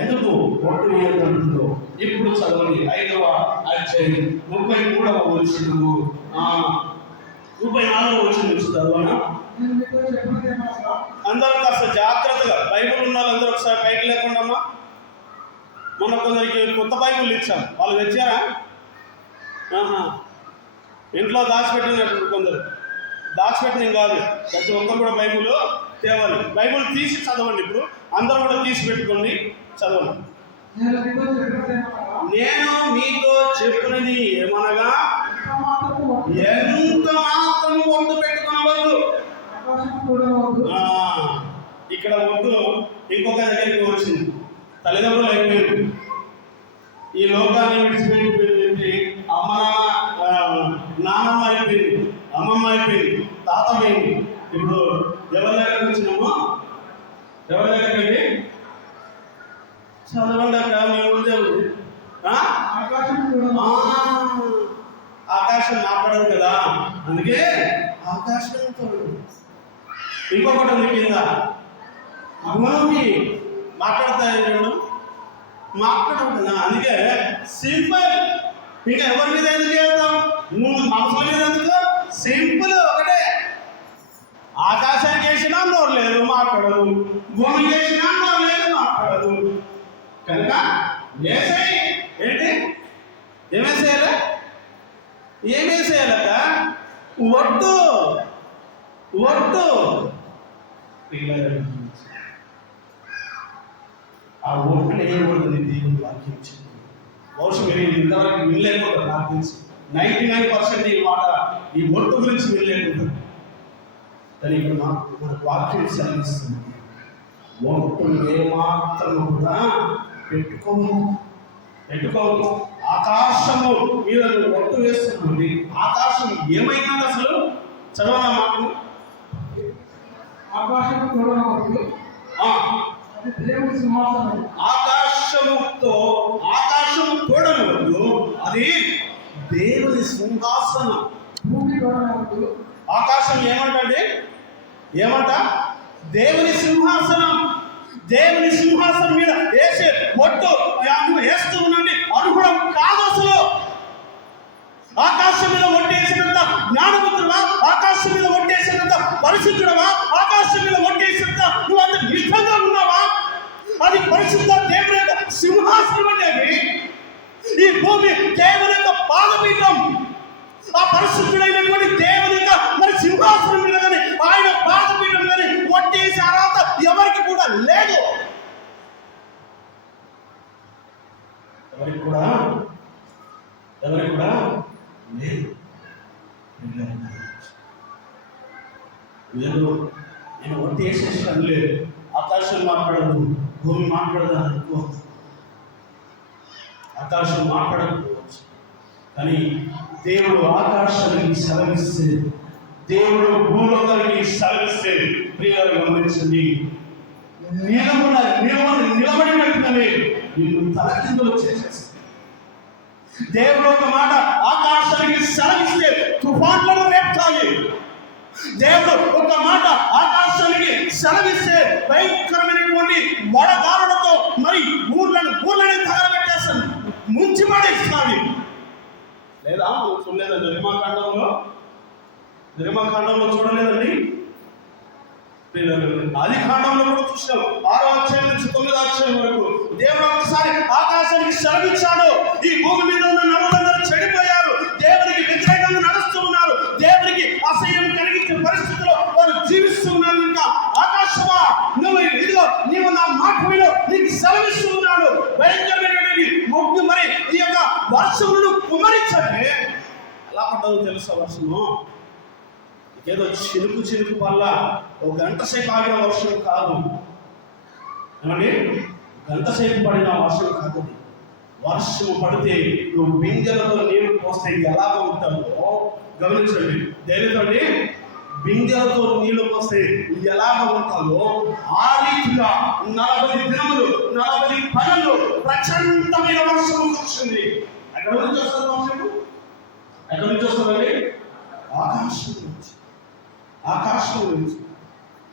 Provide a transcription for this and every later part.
ఎందుకు? ఒట్టు వేయగలుగుతుందో ఇప్పుడు చదవండి. ఐదవ అధ్యాయం. ముప్పై మూడవ వచ్చిన ముప్పై నాలుగవ వచ్చిన నుంచి చదవనా? అందరూ కాస్త జాగ్రత్తగా. బైబుల్ ఉన్న వాళ్ళందరూ ఒకసారి పైకి లేకుండా మొన్న కొందరికి కొత్త బైబుల్ ఇచ్చాం వాళ్ళు తెచ్చారా? ఇంట్లో దాచిపెట్టినట్టు కొందరు. దాచిపెట్టిన కాదు. ప్రతి ఒక్కరు కూడా బైబుల్ తేవాలి బైబిల్ తీసి చదవండి ఇప్పుడు. అందరూ కూడా తీసి పెట్టుకోండి. చదవండి. నేను మీతో చెప్పినది ఏమనగా? ఎంత మాత్రం ఒట్టు పెట్టుకునవద్దు. ఇక్కడ వద్దు ఇంకొక దగ్గరికి వచ్చింది. తల్లిదండ్రులు అయిపోయింది ఈ లోకాన్ని విడిచిపెట్టి అమ్మ నాన్నమ్మ అయిపోయింది. అమ్మమ్మ అయిపోయింది. తాత పోయింది ఇప్పుడు ఎవరి ఎవరి దగ్గరికి చదవండి అక్క మేము ముందే ఉంది ఆ? ఆకాశం ఆకాశం మాట్లాడదు కదా. అందుకే ఆకాశంతో ఇంకొకటి ఉంది కింద. భూమి మాట్లాడతాయి రెండు మాట్లాడవు కదా అందుకే సింపుల్. ఇంకా ఎవరి మీద ఎందుకు చేస్తాం మూడు మనసుల మీద ఎందుకు? సింపుల్ ఒకటే. వేసినా నోరు లేదు మాట్లాడదు. భూమి వేసినా నోరు లేదు మాట్లాడదు. కనుక వేసాయి ఏంటి? ఏమేం చేయాలి ఏమేం చేయాలట ఒట్టు. ఒట్టు. ఆ ఓట్లు వేయకూడదు దేవుడు వాక్యం చెప్తుంది బహుశా మీరు ఇంతవరకు వినలేకుండా నాకు తెలిసి. నైంటీ నైన్ పర్సెంట్ ఈ మాట ఈ ఒట్టు గురించి వినలేకుండా మాకు మనకు వాక్యం సెలవిస్తుంది. ఒట్టు ఏమాత్రం కూడా పెట్టుకోము. పెట్టుకోము. ఆకాశము మీద ఒట్టు వేస్తుంది ఆకాశం ఏమైనా అసలు? చదవనా మాకు? ఆకాశం చూడవద్దు దేవుని సింహాసనం. ఆకాశముతో ఆకాశము తోడనవద్దు అది దేవుని సింహాసనం. భూమి చూడవద్దు ఆకాశం ఏమంటండి ఏమంట? దేవుని సింహాసనం దేవుని సింహాసనం మీద వేసే ఒట్టు నువ్వు వేస్తూ ఉండండి అనుగుణం కాదు అసలు. ఆకాశం మీద ఒట్టేసినంత జ్ఞానవంతుడవా? ఆకాశం మీద ఒట్టేసినంత పరిశుద్ధుడవా? ఆకాశం మీద ఒట్టేసినంత నువ్వు అంత నిష్టంగా ఉన్నావా? అది పరిశుద్ధ దేవుని యొక్క సింహాసనం అనేది ఈ భూమి దేవుని యొక్క పాదపీఠం. ఆ పరిశుద్ధుడైనటువంటి దేవుని యొక్క మరి సింహాసనం మీద కానీ ఆయన పాదపీఠం కానీ కొట్టేసి అర్హత ఎవరికి కూడా లేదు. ఎవరికి కూడా? ఎవరికి కూడా లేదు. లేదు నేను ఒట్టి వేసేసాను లేదు ఆకాశం మాట్లాడదు భూమి మాట్లాడదు అనుకోవచ్చు అనుకో ఆకాశం మాట్లాడకపోవచ్చు. కానీ దేవుడు ఆకాశానికి సెలవిస్తే దేవుడు భూలోకానికి సెలవిస్తే ప్రియాలు గమనించండి. నిలబడ నిలబడి నిలబడినట్టుగానే నిన్ను తలకిందులు చేసేస్తాను దేవుడు ఒక మాట ఆకాశానికి సెలవిస్తే తుఫాన్లను రేపుతాయి దేవుడు ఒక మాట ఆకాశానికి సెలవిస్తే భయంకరమైనటువంటి వడగారులతో మరి ఊర్లను ఊర్లని తగలబెట్టేస్తాను ముంచి పడేస్తాను లేదా? మనం చూడలేదా నిర్మాకాండంలో? నిర్మాకాండంలో చూడలేదండి? ఆది కాండంలో కూడా చూసాం ఆరో అధ్యాయం నుంచి తొమ్మిదో అధ్యాయం వరకు దేవుడు ఒకసారి ఆకాశానికి సెలవిచ్చాడు ఈ భూమి మీద వర్షము ఏదో చినుకు చినుకు వల్ల ఒక గంట సేపు ఆగిన వర్షం కాదు. ఏమండి? గంట సేపు పడిన వర్షం కాదు. వర్షం పడితే నువ్వు బిందెలతో నీరు పోస్తే ఎలా ఉంటావో గమనించండి. దేనితోటి బిందెలతో నీళ్ళు పోస్తే ఎలాగ ఉంటావో ఆ రీతిగా నలభై దినములు నలభై పనులు ప్రచండమైన వర్షం వచ్చింది అక్కడ వర్షం ఎక్కడి నుంచి వస్తుందండి ఆకాశం నుంచి ఆకాశం నుంచి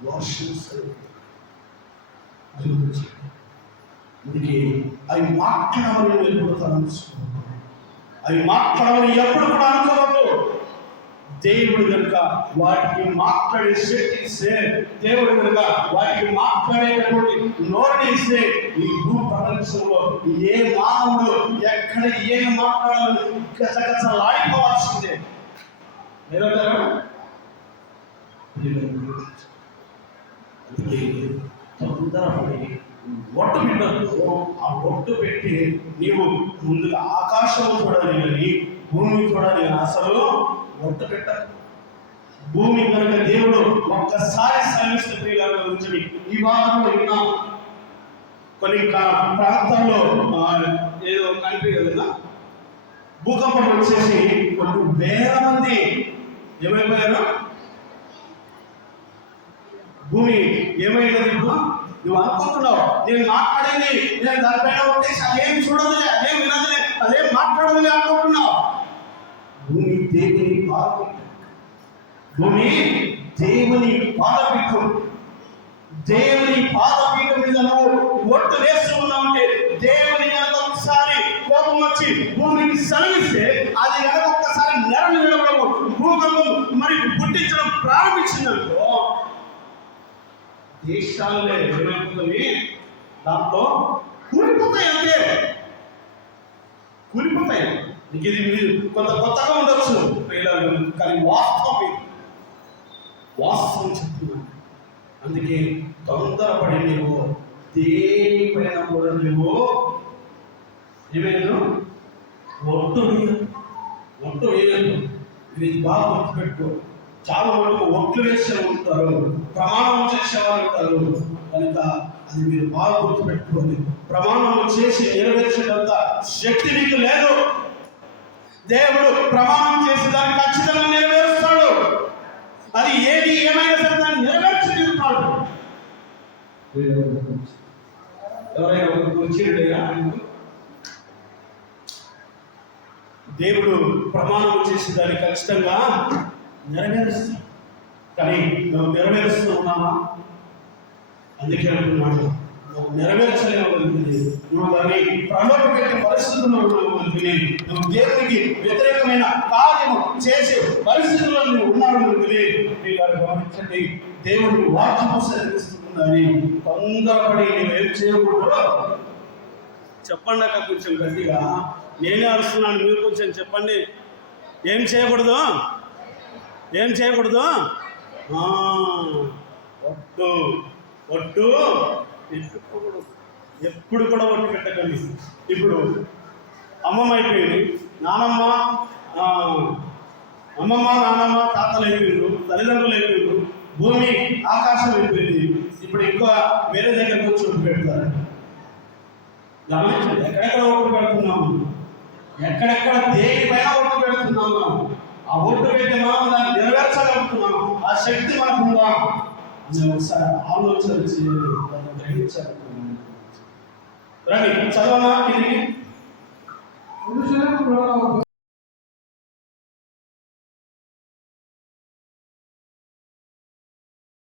వర్షం సరి అందుకే అవి మాట్లాడమని నువ్వు ఎప్పుడు తలంచుకో అవి మాట్లాడమని ఎప్పుడు కూడా అనుకోవద్దు దేవుడు కనుక వాటికి మాట్లాడే శక్తి ఇస్తే దేవుడు కనుక వాటికి మాట్లాడేటటువంటి నోటిని ఇస్తే ఈ భూ ప్రపంచంలో ఏ మానవుడు ఎక్కడ ఏం మాట్లాడాలి గజగజలాడిపోవాల్సిందే ఏమంటారా? అందుకే తొందరపడి ఒట్టు పెట్టద్దు ఆ ఒట్టు పెట్టి నీవు ముందుగా ఆకాశము చూడాలి కానీ భూమి చూడాలి అసలు ఒట్టు పెట్టదు భూమి కనుక దేవుడు ఒక్కసారి శ్రమిస్తే ప్రియుల గురించి ఈ వారంలో విన్నాం. కొన్ని కా- ప్రాంతాల్లో ఏదో కనిపించదు కదా భూకంపం వచ్చేసి కొన్ని వేల మంది ఏమైపోయారు? భూమి ఏమైనది ఇప్పుడు? నువ్వు అనుకుంటున్నావు నేను మాట్లాడింది నేను దానిపైన ఉంటే అదేం చూడదులే అదేం వినదులే అదేం మాట్లాడదులే అనుకుంటున్నావు. భూమి దేవుని పాదపీఠం. భూమి దేవుని పాదపీఠం. దేవుని పాదపీఠం మీద నువ్వు ఒట్టు వేస్తూ ఉన్నావంటే దేవుని కనుక ఒకసారి కోపం వచ్చి భూమిని సెలవిస్తే అది కనుక ఒక్కసారి నెరలు భూకంపం మరి పుట్టించడం ప్రారంభించిందనుకో దేశాలే ఏమైపోతుంది దాంతో కూలిపోతాయి అంతే. కూలిపోతాయి. నీకు ఇది మీరు కొంత కొత్తగా ఉండొచ్చు. పిల్లలు కానీ వాస్తవం ఇది. వాస్తవం చెప్తున్నాను. అందుకే తొందరపడి నువ్వు దేనిపైన కూడా నువ్వు ఏమైనా ఒట్టు వేయదు ఒట్టు వేయదు ఇది బాగా గుర్తుపెట్టుకో. చాలా వరకు ఒట్లు వేసే ఉంటారు ప్రమాణం చేసేవారు ఉంటారు. కనుక అది మీరు బాగా గుర్తుపెట్టుకోండి. ప్రమాణం చేసి నెరవేర్చేటంత శక్తి మీకు లేదు. దేవుడు ప్రమాణం చేసి దాన్ని ఖచ్చితంగా నెరవేరుస్తాడు. అది ఏది ఏమైనా సరే దాన్ని నెరవేర్చగలుగుతాడు తీరుతాడు ఎవరైనా వచ్చిండేగా దేవుడు ప్రమాణం చేసి దాన్ని ఖచ్చితంగా నెరవేరుస్తాం కానీ నువ్వు నెరవేరుస్తూ ఉన్నామా? అందుకే అంటున్నాడు. నువ్వు నెరవేర్చలేవు నువ్వు దాన్ని ప్రలోభ పెట్టే పరిస్థితుల్లో ఉన్నావు నువ్వు దేవునికి వ్యతిరేకమైన కార్యము చేసే పరిస్థితుల్లో నువ్వు ఉన్నావు మీరు గమనించండి. దేవుడు వాక్యము సెలవిస్తుందని తొందరపడి నువ్వేం చేయకూడదు? చెప్పండి అక్క కొంచెం గట్టిగా. నేనే అరుస్తున్నాను మీరు కొంచెం చెప్పండి. ఏం చేయకూడదు? ఏం చేయకూడదు? ఒట్టు. ఒట్టు పెట్టుకోకూడదు ఎప్పుడు కూడా ఒట్టు పెట్టకండి. ఇప్పుడు అమ్మమ్మ అయిపోయింది. నానమ్మ అమ్మమ్మ నానమ్మ తాతలు అయిపోయిండ్రు తల్లిదండ్రులు అయిపోయిండ్రు. భూమి ఆకాశం అయిపోయింది. ఇప్పుడు ఎక్కువ వేరే దగ్గర కూర్చొని ఒట్టు పెడతారు. గమనించండి ఎక్కడెక్కడ ఒట్టు పెడుతున్నాము? ఎక్కడెక్కడ దేనిపైన ఒట్టు పెడుతున్నాము? ఆ ఓట్లు పెట్టి మనం దాన్ని నెరవేర్చగలుగుతున్నాము ఆ శక్తి మనకు ఉందా అని ఒకసారి ఆలోచన చేయాలి. దాన్ని గ్రహించాలి రండి చదవమా తిరిగి.